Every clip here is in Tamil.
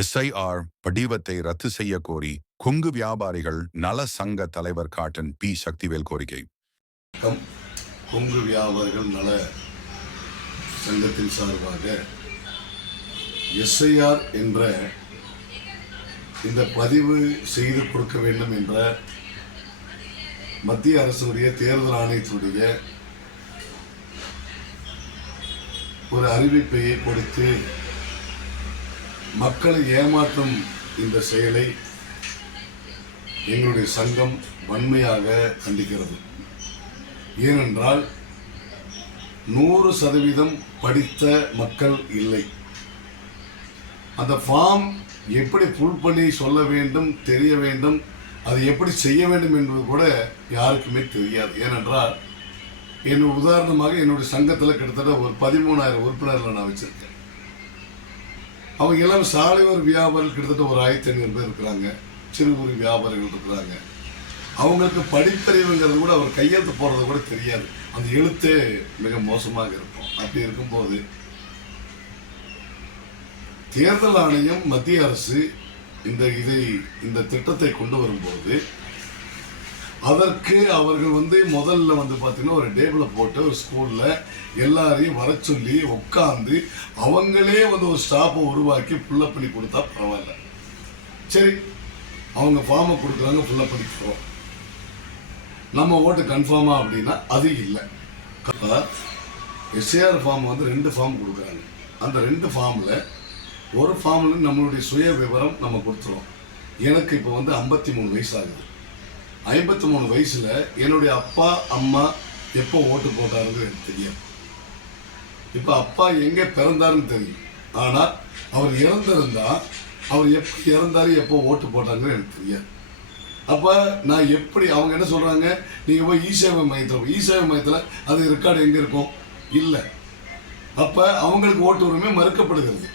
எஸ்ஐஆர் படிவத்தை ரத்து செய்ய கோரி கொங்கு வியாபாரிகள் நல சங்க தலைவர் காட்டன் பி சக்திவேல் கோரிக்கை. கொங்கு வியாபாரிகள் நல சங்கத்தின் சார்பாக எஸ்ஐஆர் என்ற இந்த பதிவு செய்து கொடுக்க வேண்டும் என்ற மத்திய அரசுடைய தேர்தல் ஆணையத்தினுடைய ஒரு அறிவிப்பையை கொடுத்து மக்களை ஏமாற்றும் இந்த செயலை எங்களுடைய சங்கம் வன்மையாக கண்டிக்கிறது. ஏனென்றால் 100% படித்த மக்கள் இல்லை. அந்த ஃபார்ம் எப்படி ஃபுல் பண்ணி சொல்ல வேண்டும், தெரிய வேண்டும், அதை எப்படி செய்ய வேண்டும் என்பது கூட யாருக்குமே தெரியாது. ஏனென்றால் உதாரணமாக என்னுடைய சங்கத்தில் கிட்டத்தட்ட ஒரு 13,000 உறுப்பினர்களை நான் வச்சிருக்கேன். அவங்க எல்லாம் சாலையோர வியாபாரிகள் கிட்டத்தட்ட ஒரு 1,500 பேர் இருக்கிறாங்க. சிறு குறு வியாபாரிகள் இருக்கிறாங்க. அவங்களுக்கு படிப்பறிவுங்கிறது கூட அவர் கையெழுத்து போடுறது கூட தெரியாது. அந்த எழுத்தே மிக மோசமாக இருக்கும். அப்படி இருக்கும்போது தேர்தல் ஆணையம், மத்திய அரசு இந்த திட்டத்தை கொண்டு வரும்போது அதற்கு அவர்கள் முதல்ல பார்த்தீங்கன்னா ஒரு டேபிளை போட்டு ஒரு ஸ்கூலில் எல்லாரையும் வர சொல்லி உட்காந்து அவங்களே ஒரு ஸ்டாஃபை உருவாக்கி ஃபுல்லப் பண்ணி கொடுத்தா பரவாயில்ல. சரி, அவங்க ஃபார்மை கொடுக்குறாங்க, ஃபுல்லப் பண்ணி தரோம், நம்ம ஓட்டு கன்ஃபார்மா அப்படின்னா அது இல்லை. எஸ்ஏஆர் ஃபார்ம் 2 ஃபார்ம் கொடுக்குறாங்க. அந்த 2 ஃபார்மில் ஒரு ஃபார்மில் நம்மளுடைய சுய விவரம் நம்ம கொடுத்துருவோம். எனக்கு இப்போ 53 வயசு ஆகுது. 53 வயசில் என்னுடைய அப்பா அம்மா எப்போ ஓட்டு போட்டாருன்னு எனக்கு தெரியும். இப்போ அப்பா எங்கே பிறந்தாருன்னு தெரியும். ஆனால் அவர் இறந்திருந்தா அவர் எப்போ இறந்தாரு, எப்போ ஓட்டு போட்டாங்கன்னு எனக்கு தெரியாது. அப்போ நான் எப்படி, அவங்க என்ன சொல்கிறாங்க, நீங்கள் போய் இ-சேவை மையத்தில், இ-சேவை மையத்தில் அது ரெக்கார்டு எங்கே இருக்கும்? இல்லை. அப்போ அவங்களுக்கு ஓட்டு உரிமை மறுக்கப்படுகிறது.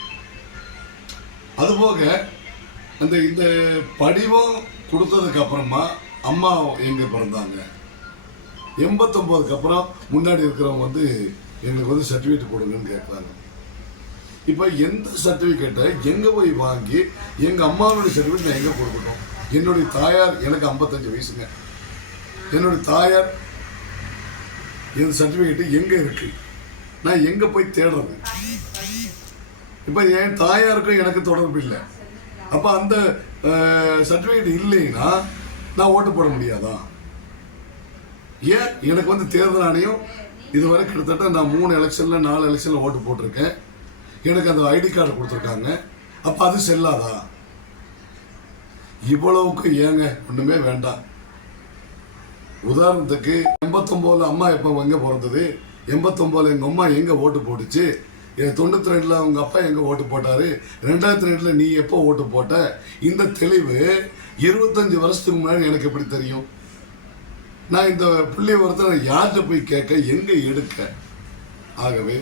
அதுபோக இந்த படிவம் கொடுத்ததுக்கு அப்புறமா அம்மா எங்கே பிறந்தாங்க, 89க்கு அப்புறம் முன்னாடி இருக்கிறவங்க எங்களுக்கு சர்டிஃபிகேட் கொடுங்கன்னு கேட்குறாங்க. இப்போ எந்த சர்டிஃபிகேட்டை எங்கே போய் வாங்கி எங்கள் அம்மாவுடைய சர்டிஃபிகேட் நான் எங்கே கொடுக்கணும்? என்னுடைய தாயார், எனக்கு 55 வயசுங்க, என்னுடைய தாயார் என் சர்டிஃபிகேட்டு எங்கே இருக்கு? நான் எங்கே போய் தேடுறது? இப்போ என் தாயாருக்கும் எனக்கு தொடர்பு இல்லை. அப்போ அந்த சர்டிஃபிகேட் இல்லைன்னா நான் ஓட்டு போட முடியாதா? ஏன் எனக்கு தேர்தல் ஆணையம் இதுவரை கிட்டத்தட்ட நான் 3 எலெக்ஷனில் 4 எலெக்ஷனில் ஓட்டு போட்டிருக்கேன். எனக்கு அந்த ஐடி கார்டு கொடுத்துருக்காங்க. அப்போ அது செல்லாதா? இவ்வளவுக்கு ஏங்க ஒன்றுமே வேண்டாம். உதாரணத்துக்கு 89 அம்மா எப்போ எங்கே பிறந்தது, 89 எங்கள் அம்மா எங்கே ஓட்டு போட்டுச்சு, 92 அவங்க அப்பா எங்கே ஓட்டு போட்டார், 2002 நீ எப்போ ஓட்டு போட்ட, இந்த தெளிவு 25 வருஷத்துக்கு முன்னாடி எனக்கு எப்படி தெரியும்? நான் இந்த புள்ளி வரத்தை நான் யார்கிட்ட போய் கேட்க, எங்கே எடுக்க? ஆகவே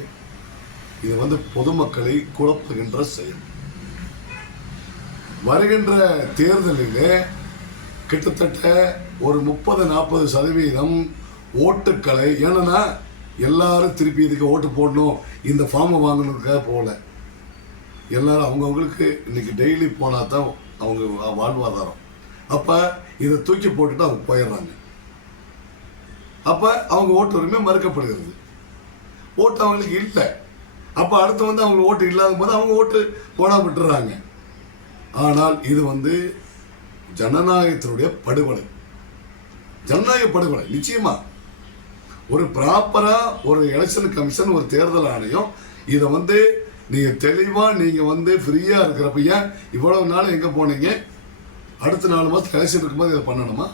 இது பொதுமக்களை குழப்புகின்ற செயல். வருகின்ற தேர்தலில் கிட்டத்தட்ட ஒரு 30-40% ஓட்டுக்களை, ஏன்னா எல்லாரும் திருப்பி இதுக்கு ஓட்டு போடணும், இந்த ஃபார்மை வாங்கணுக்காக போகல. எல்லாரும் அவங்கவுங்களுக்கு இன்னைக்கு டெய்லி போனால் தான் அவங்க வாழ்வாதாரம். அப்போ இதை தூக்கி போட்டுட்டு அவங்க போயிடுறாங்க. அப்போ அவங்க ஓட்டு உரிமை மறுக்கப்படுகிறது. ஓட்டு அவங்களுக்கு இல்லை. அப்போ அடுத்து அவங்க ஓட்டு இல்லாத போது அவங்க ஓட்டு போட விட்டுறாங்க. ஆனால் இது ஜனநாயகத்தினுடைய படுகொலை, ஜனநாயக படுகொலை. நிச்சயமா ஒரு ப்ராப்பரா ஒரு எலெக்ஷன் கமிஷன், ஒரு தேர்தல் ஆணையம் இதை நீங்கள் தெளிவாக நீங்கள் ஃப்ரீயாக இருக்கிறப்ப ஏன் இவ்வளவு நாள் எங்கே போனீங்க? அடுத்த 4 மாதத்துக்கு எலெக்ஷன் இருக்கும்போது இதை பண்ணணுமா?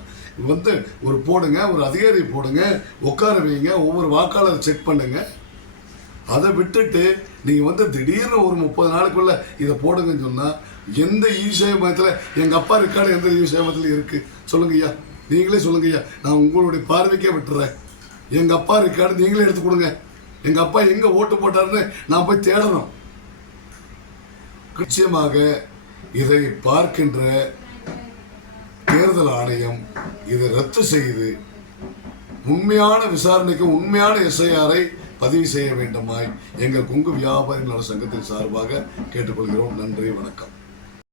ஒரு போடுங்க, ஒரு அதிகாரி போடுங்க, உட்கார வைங்க, ஒவ்வொரு வாக்காளர் செக் பண்ணுங்க. அதை விட்டுட்டு நீங்கள் திடீர்னு ஒரு 30 நாளுக்குள்ள இதை போடுங்கன்னு சொன்னால், எந்த இ-சேவை மையத்தில் எங்கள் அப்பா ரெக்கார்டு எந்த இ-சேவை மையத்தில் இருக்குது? சொல்லுங்கய்யா, நீங்களே சொல்லுங்கய்யா. நான் உங்களுடைய பார்வைக்கே விட்டுறேன். எங்கள் அப்பா ரெக்கார்டு நீங்களே எடுத்து கொடுங்க. எங்கள் அப்பா எங்கே ஓட்டு போட்டாருன்னு நான் போய் தேடணும். நிச்சயமாக இதை பார்க்கின்ற தேர்தல் ஆணையம் இதை ரத்து செய்து உண்மையான விசாரணைக்கு உண்மையான எஸ்ஐஆரை பதிவு செய்ய வேண்டுமாய் எங்கள் கொங்கு வியாபாரிகள் நல சங்கத்தின் சார்பாக கேட்டுக்கொள்கிறோம். நன்றி, வணக்கம்.